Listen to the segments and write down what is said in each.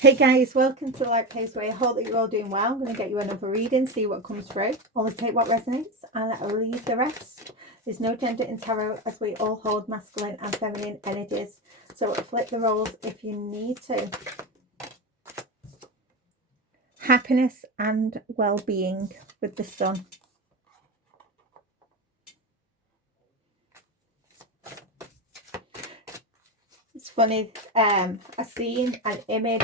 Hey guys, welcome to the Light Pace Way. I hope that you're all doing well. I'm going to get you another reading, see what comes through. Only take what resonates and I'll leave the rest. There's no gender in tarot as we all hold masculine and feminine energies. So flip the roles if you need to. Happiness and well-being with the sun. It's funny, I seen an image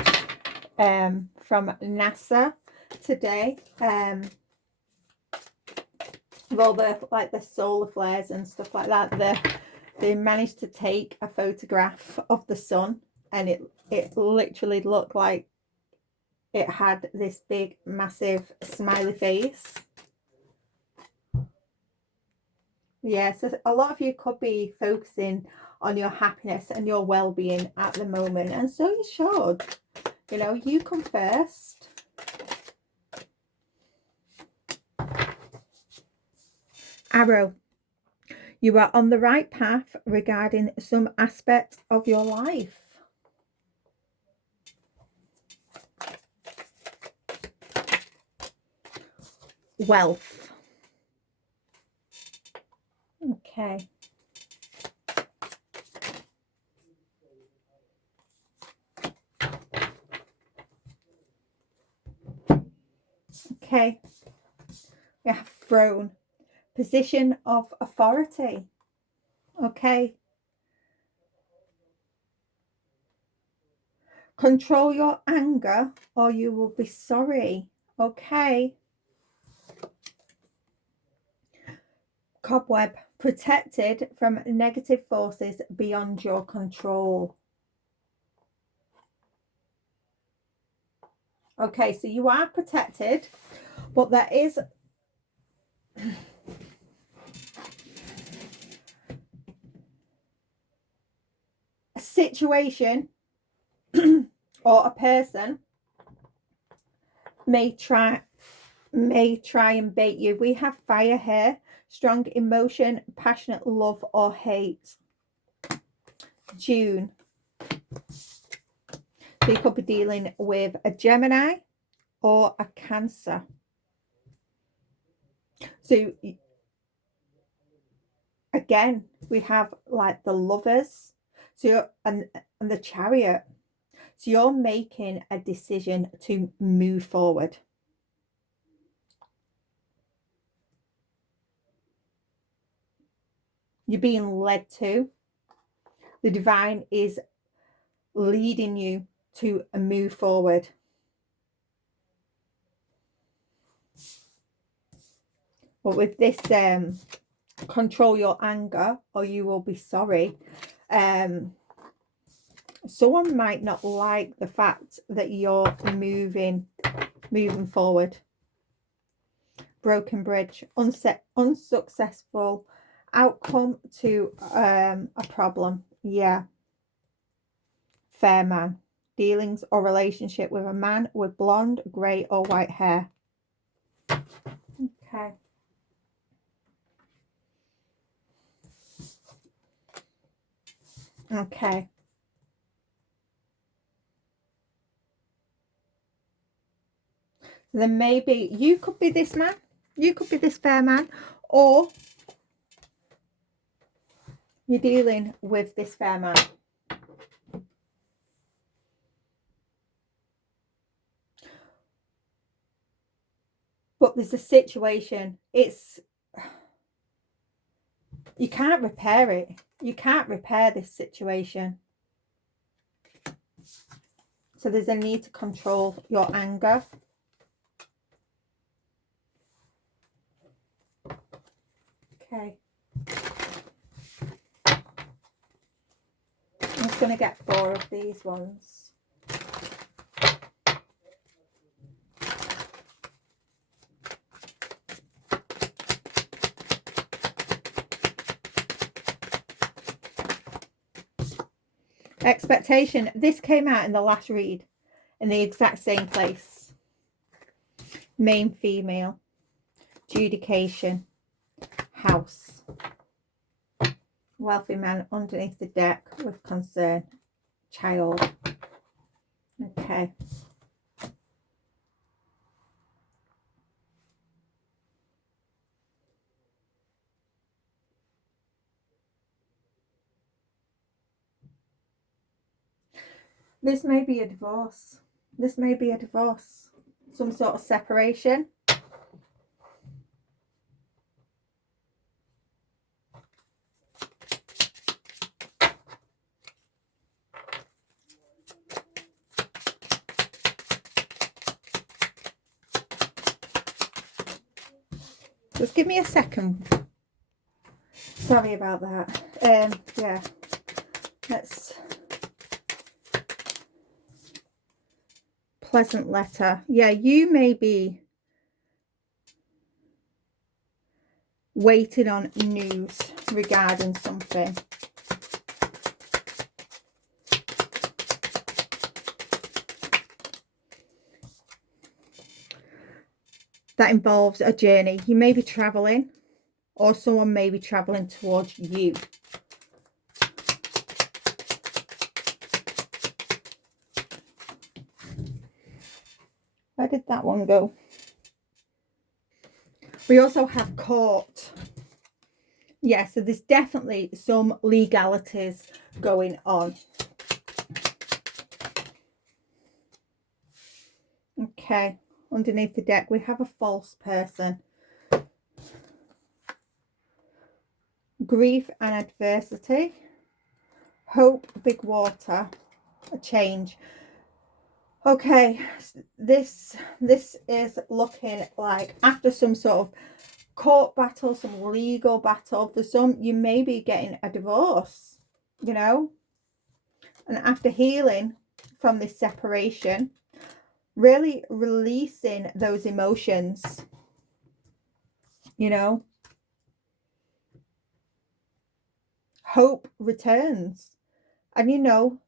from NASA today, with all the solar flares and stuff like that. They managed to take a photograph of the sun, and it literally looked like it had this big massive smiley face. Yeah, so a lot of you could be focusing on your happiness and your well-being at the moment, and so you should. You know, you come first. Arrow. You are on the right path regarding some aspect of your life. Wealth. Okay. Okay. We have throne. Position of authority. Okay. Control your anger or you will be sorry. Okay. Cobweb. Protected from negative forces beyond your control. Okay, so you are protected, but there is a situation or a person may try and bait you. We have fire here. Strong emotion, passionate love or hate. June. So you could be dealing with a Gemini or a Cancer. So again, we have like the Lovers, so you're, and the Chariot. So you're making a decision to move forward. You're being led to. The divine is leading you to move forward. But with this control your anger or you will be sorry, someone might not like the fact that you're moving forward. Broken bridge. Unsuccessful outcome to a problem. Yeah. Fair man. Dealings or relationship with a man with blonde, grey or white hair. Okay. Okay. Then maybe you could be this man. You could be this fair man. Or you're dealing with this fair man. But there's a situation. You can't repair it. You can't repair this situation. So there's a need to control your anger. Okay. I'm just going to get 4 of these ones. Expectation. This came out in the last read in the exact same place. Main female. Adjudication. House. Wealthy man underneath the deck with concern. Child. Okay. Okay. This may be a divorce. This may be a divorce. Some sort of separation. Just give me a second. Sorry about that. Yeah. Let's... Pleasant letter. Yeah, you may be waiting on news regarding something. That involves a journey. You may be traveling, or someone may be traveling towards you. Where did that one go? We also have court. Yeah, so there's definitely some legalities going on. Okay, underneath the deck we have a false person. Grief and adversity. Hope, big water, a change. Okay, this is looking like after some sort of court battle, some legal battle, for some you may be getting a divorce, you know, and after healing from this separation, really releasing those emotions, you know, hope returns, and you know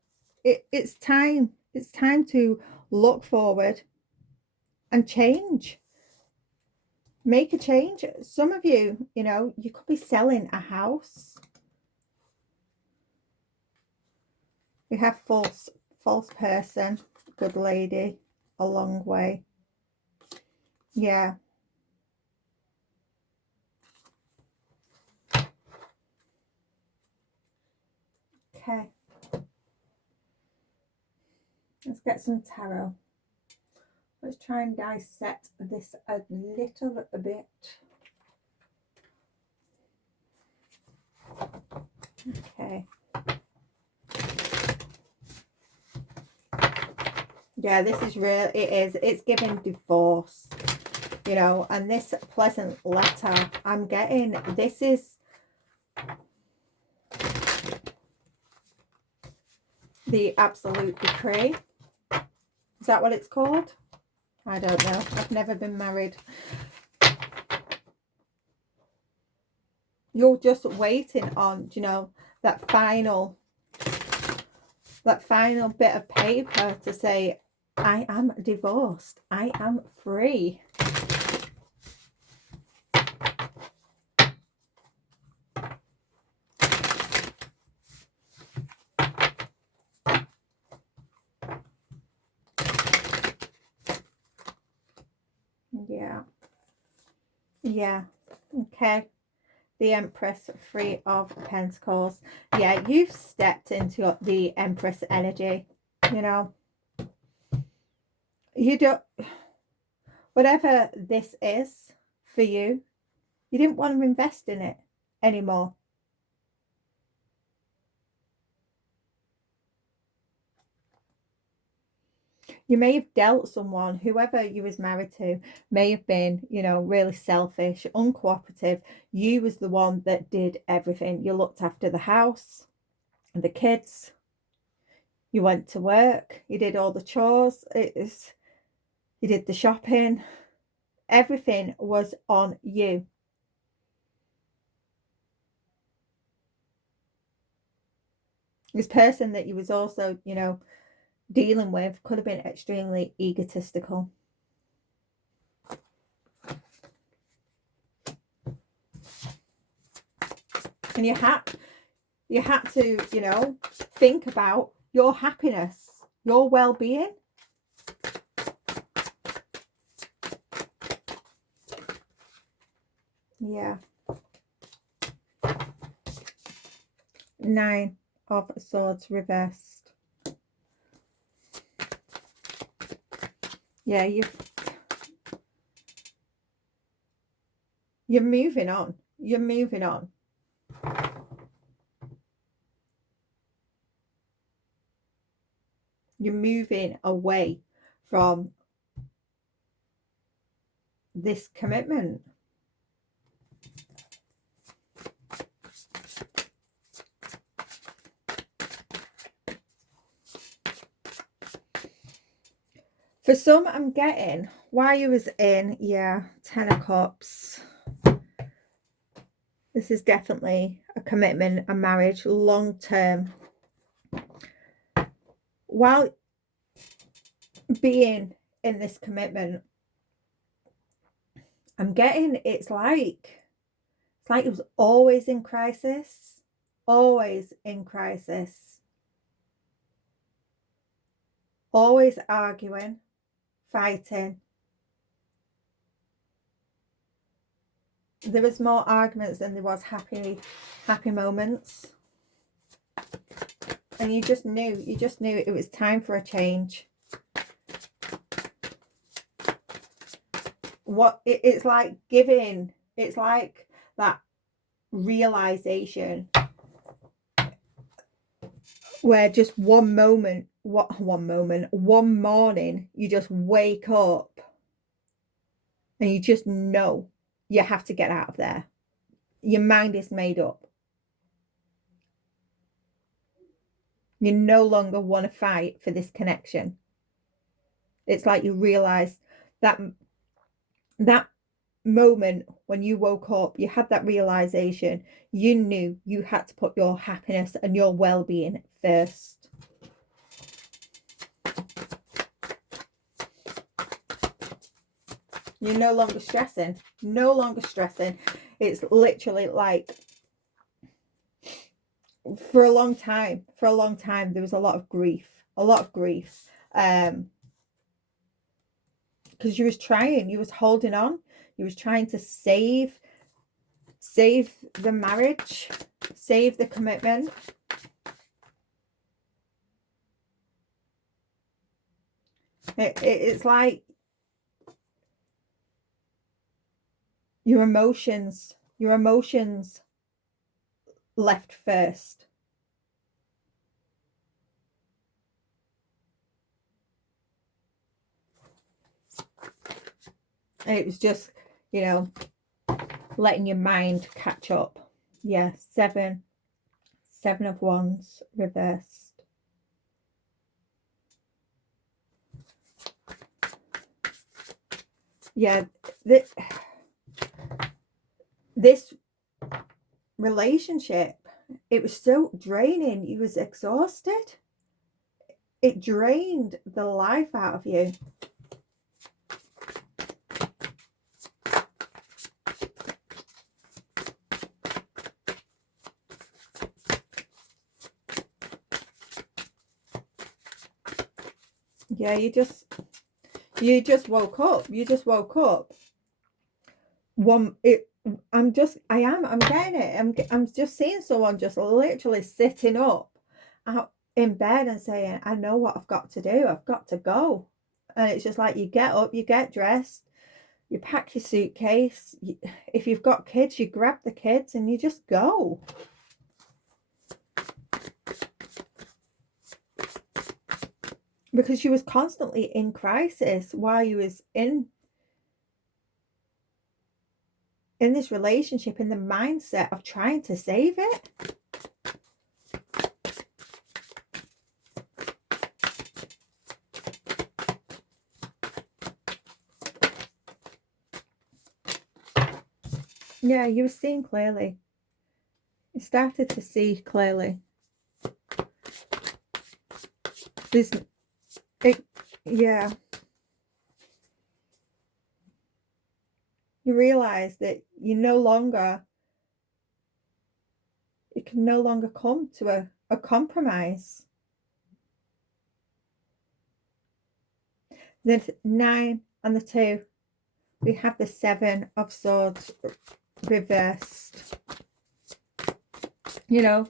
it's time to look forward and change. Make a change. Some of you, you know, you could be selling a house. We have false person, good lady, a long way. Yeah. Okay. Let's get some tarot. Let's try and dissect this a little bit. Okay. Yeah, this is real. It is. It's giving divorce, you know, and this pleasant letter I'm getting, this is the absolute decree. Is that what it's called? I don't know. I've never been married. You're just waiting on, you know, that final bit of paper to say, I am divorced. I am free. Yeah. Yeah. Okay. The Empress, Three of Pentacles. Yeah, you've stepped into the Empress energy, you know. You don't, whatever this is for you, you didn't want to invest in it anymore. You may have dealt someone, whoever you was married to, may have been, you know, really selfish, uncooperative. You was the one that did everything. You looked after the house and the kids. You went to work. You did all the chores. You did the shopping. Everything was on you. This person that you was also, you know, dealing with could have been extremely egotistical. And you had to, you know, think about your happiness, your well-being. Yeah. 9 of Swords reversed. Yeah, you're moving on. You're moving on. You're moving away from this commitment. For some, I'm getting while you was in, yeah, 10 of Cups. This is definitely a commitment, a marriage, long term. While being in this commitment, I'm getting it's like it was always in crisis, always in crisis, always arguing, fighting. There was more arguments than there was happy moments. And you just knew it was time for a change. It's like giving, it's like that realization where just one morning, you just wake up and you just know you have to get out of there. Your mind is made up. You no longer want to fight for this connection. It's like you realize that moment when you woke up, you had that realization, you knew you had to put your happiness and your well-being first. You're no longer stressing. It's literally like for a long time there was a lot of grief, because you was holding on, you was trying to save the marriage, save the commitment. It's like your emotions left first. And it was just, letting your mind catch up. Yeah, 7 of Wands reversed. Yeah, this relationship, it was so draining. You was exhausted. It drained the life out of you. Yeah, you just woke up. I'm getting it. I'm just seeing someone just literally sitting up out in bed and saying, I know what I've got to do. I've got to go. And it's just like you get up, you get dressed, you pack your suitcase. If you've got kids, you grab the kids and you just go. Because you was constantly in crisis while you was in this relationship, in the mindset of trying to save it. Yeah, you were seeing clearly. You started to see clearly. Yeah. You realize that you can no longer come to a compromise. The 9 and the 2, we have the 7 of Swords reversed. You know,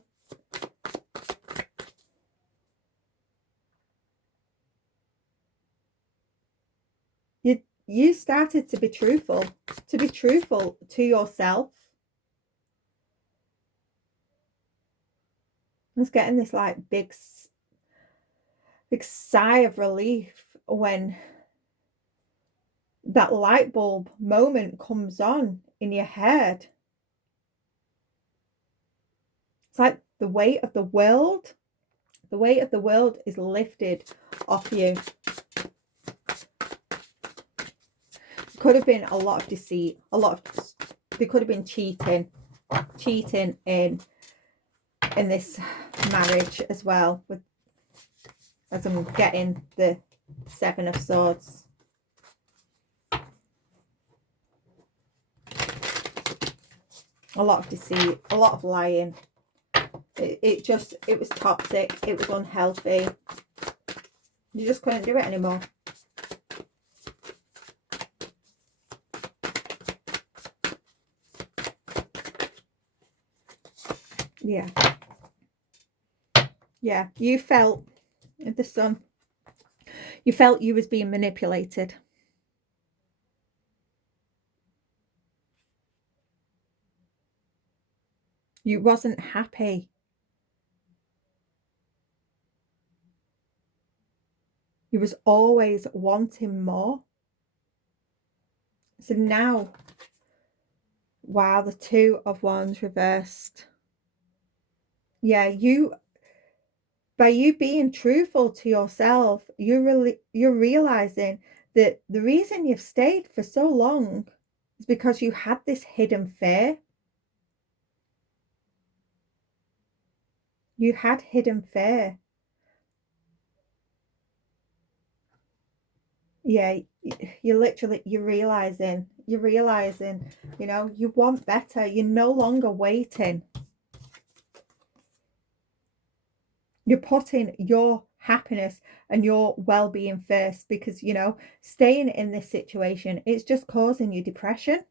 you started to be truthful to yourself. I was getting this like big sigh of relief when that light bulb moment comes on in your head. It's like the weight of the world is lifted off you. Could have been a lot of deceit, there could have been cheating in this marriage as well, with, as I'm getting the Seven of Swords. A lot of deceit, a lot of lying. It was toxic, it was unhealthy. You just couldn't do it anymore. Yeah, you felt the Sun. You felt you was being manipulated. You wasn't happy. You was always wanting more. So now, wow, the Two of Wands reversed. Yeah, by you being truthful to yourself, you're realizing that the reason you've stayed for so long is because you had this hidden fear. You had hidden fear. Yeah, you're realizing, you know, you want better. You're no longer waiting. You're putting your happiness and your well-being first, because, you know, staying in this situation, it's just causing you depression.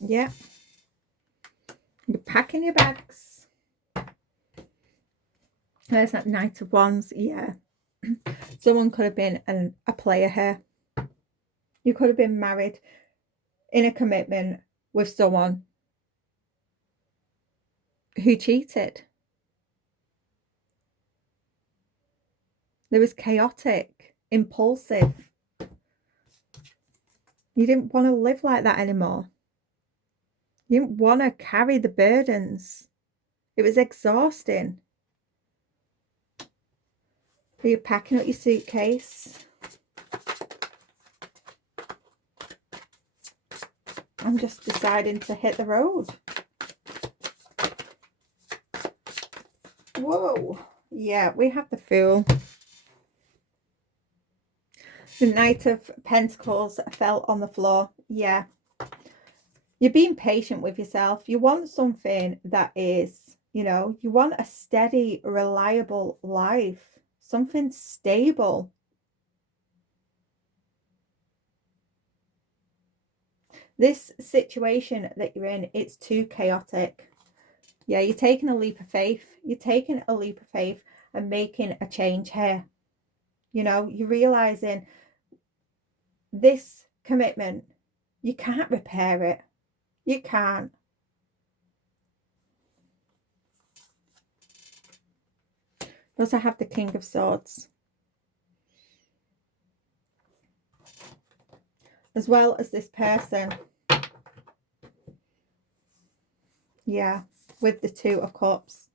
Yeah. You're packing your bags. There's that Knight of Wands. Yeah. Someone could have been a player here. You could have been married in a commitment with someone who cheated. There was chaotic, impulsive. You didn't want to live like that anymore. You didn't want to carry the burdens. It was exhausting. Are you packing up your suitcase? I'm just deciding to hit the road. Whoa. Yeah, we have the Fool. The Knight of Pentacles fell on the floor. Yeah. You're being patient with yourself. You want something that is, you know, you want a steady, reliable life. Something stable. This situation that you're in, it's too chaotic. Yeah, you're taking a leap of faith. You're taking a leap of faith and making a change here. You know, you're realizing this commitment, you can't repair it. You can't. You also have the King of Swords, as well as this person. Yeah, with the Two of Cups.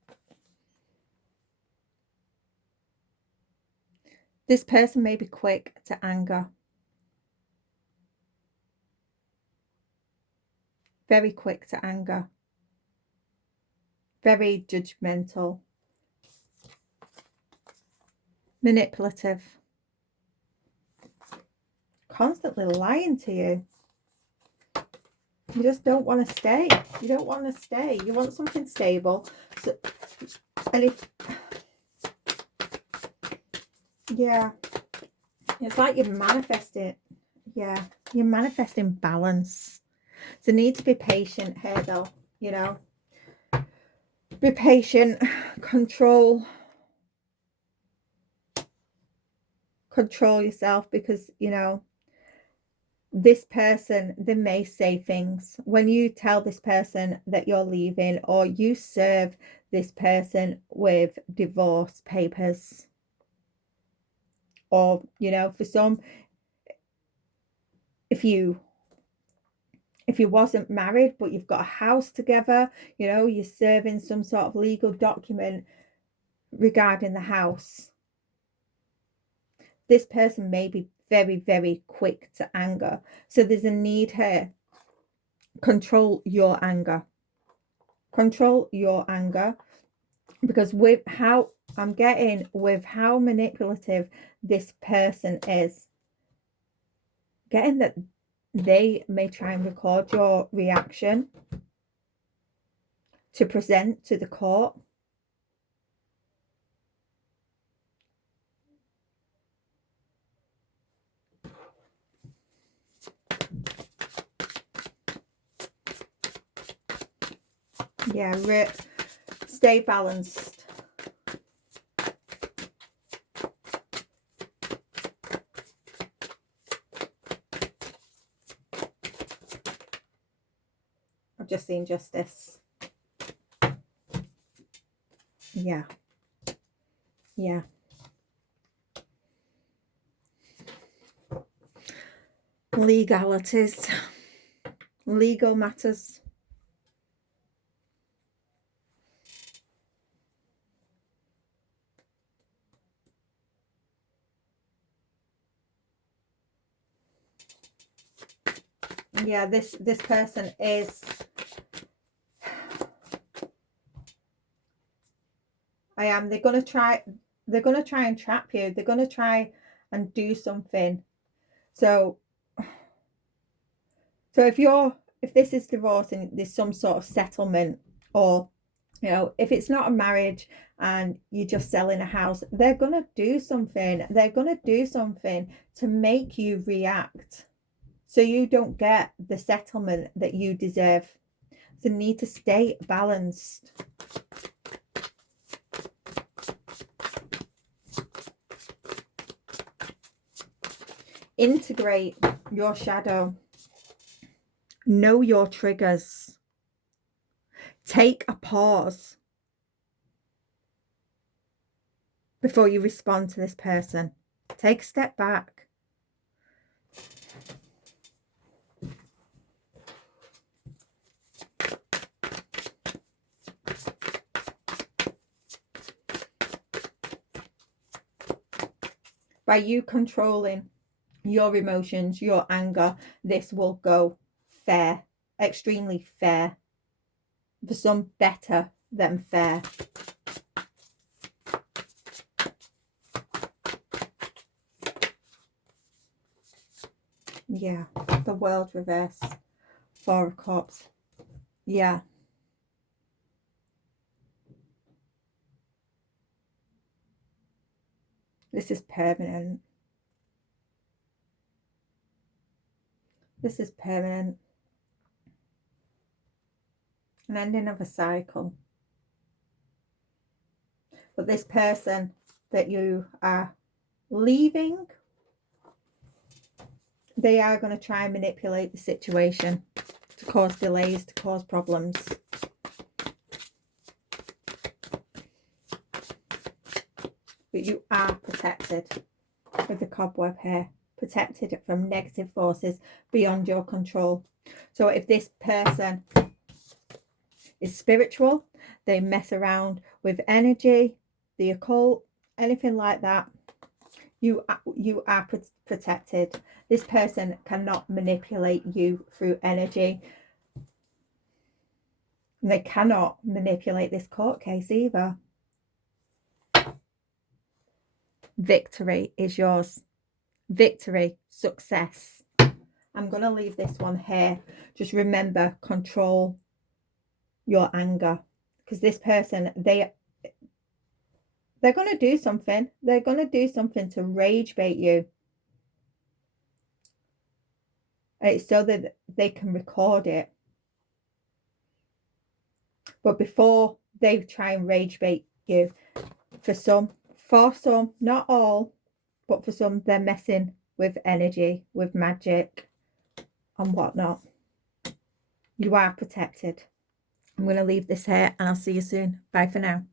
This person may be quick to anger. Very quick to anger. Very judgmental. Manipulative. constantly lying to you. You just don't want to stay. You don't want to stay. You want something stable. So, and if, yeah, it's like you're manifesting. Yeah, you're manifesting balance. So you need to be patient here, though. You know, be patient. Control yourself, because you know this person, they may say things when you tell this person that you're leaving, or you serve this person with divorce papers, or you know, for some, if you wasn't married but you've got a house together, you know, you're serving some sort of legal document regarding the house. This person may be very, very quick to anger, so there's a need here. Control your anger. Control your anger, because with how I'm getting, with how manipulative this person is, getting that they may try and record your reaction to present to the court. Yeah, stay balanced. I've just seen justice. Yeah. Yeah. Legalities. Legal matters. Yeah, this person is, they're gonna try and trap you. They're gonna try and do something. So if this is divorce and there's some sort of settlement, or you know, if it's not a marriage and you're just selling a house, they're gonna do something. They're gonna do something to make you react, so you don't get the settlement that you deserve. So you need to stay balanced. Integrate your shadow. Know your triggers. Take a pause before you respond to this person. Take a step back. By you controlling your emotions, your anger, this will go fair, extremely fair. For some, better than fair. Yeah, the World reverse. Four of Cups. Yeah. This is permanent. This is permanent. An ending of a cycle. But this person that you are leaving, they are going to try and manipulate the situation to cause delays, to cause problems. But you are protected with the cobweb here. Protected from negative forces beyond your control. So if this person is spiritual, they mess around with energy, the occult, anything like that, you are protected. This person cannot manipulate you through energy. They cannot manipulate this court case either. Victory is yours. victory, success. I'm going to leave this one here. Just remember, control your anger, because this person, they're going to do something. They're going to do something to rage bait you. It's so that they can record it. But before they try and rage bait you, for some, not all, but for some, they're messing with energy, with magic and whatnot. You are protected. I'm going to leave this here and I'll see you soon. Bye for now.